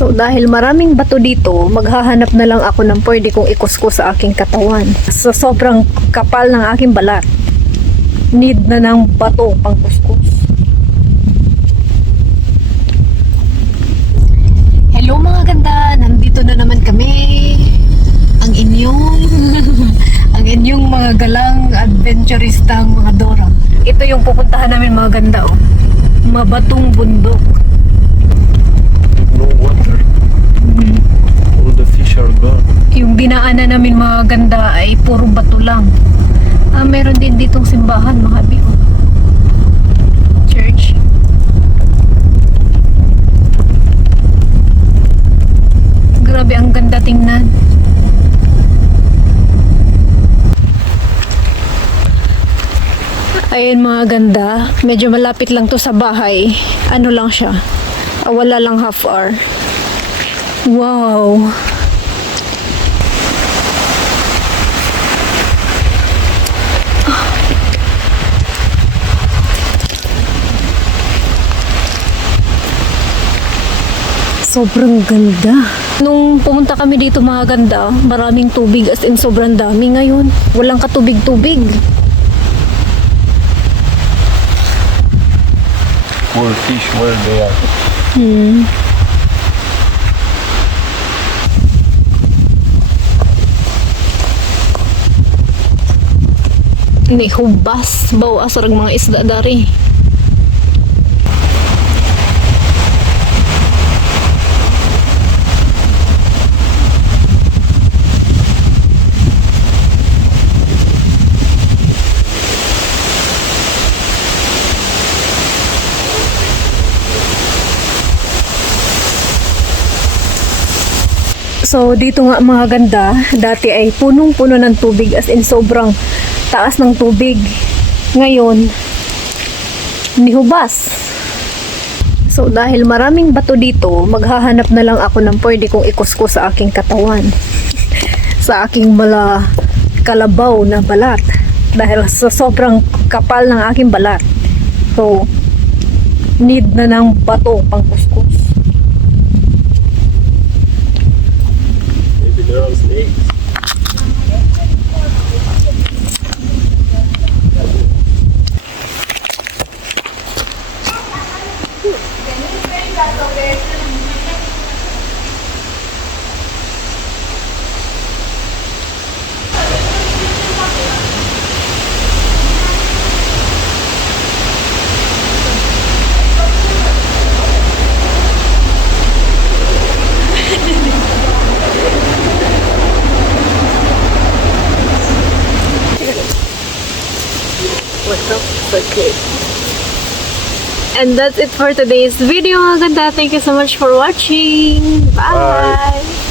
So dahil maraming bato dito, maghahanap na lang ako ng pwede kong ikuskus sa aking katawan. So sobrang kapal ng aking balat. Need na ng bato pang kuskus. Hello mga ganda, nandito na naman kami. Ang inyong mga galang adventuristang mga Dora. Ito yung pupuntahan namin mga ganda, oh. Mabatong bundok. No water. All the fish are gone. Yung dinaanan namin mga ganda ay puro bato lang. Meron din ditong simbahan mga bi, oh. Church. Grabe, ang ganda tingnan. Ayun mga ganda, medyo malapit lang to sa bahay. Ano lang siya, wala lang half hour. Wow. Sobrang ganda. Nung pumunta kami dito mga ganda, maraming tubig, as in sobrang dami. Ngayon, walang katubig-tubig. Poor fish, where they are. Ini hubas, bawa asarag mga isda dari. So dito nga mga ganda, dati ay punong-puno ng tubig, as in sobrang taas ng tubig. Ngayon, nihubas. So dahil maraming bato dito, maghahanap na lang ako ng pwede kong ikuskus sa aking katawan. Sa aking kalabaw na balat. Dahil sa sobrang kapal ng aking balat. So, need na ng bato pang kuskus. There are snakes. What's up? Okay. And that's it for today's video mga ganda. Thank you so much for watching. Bye! Bye.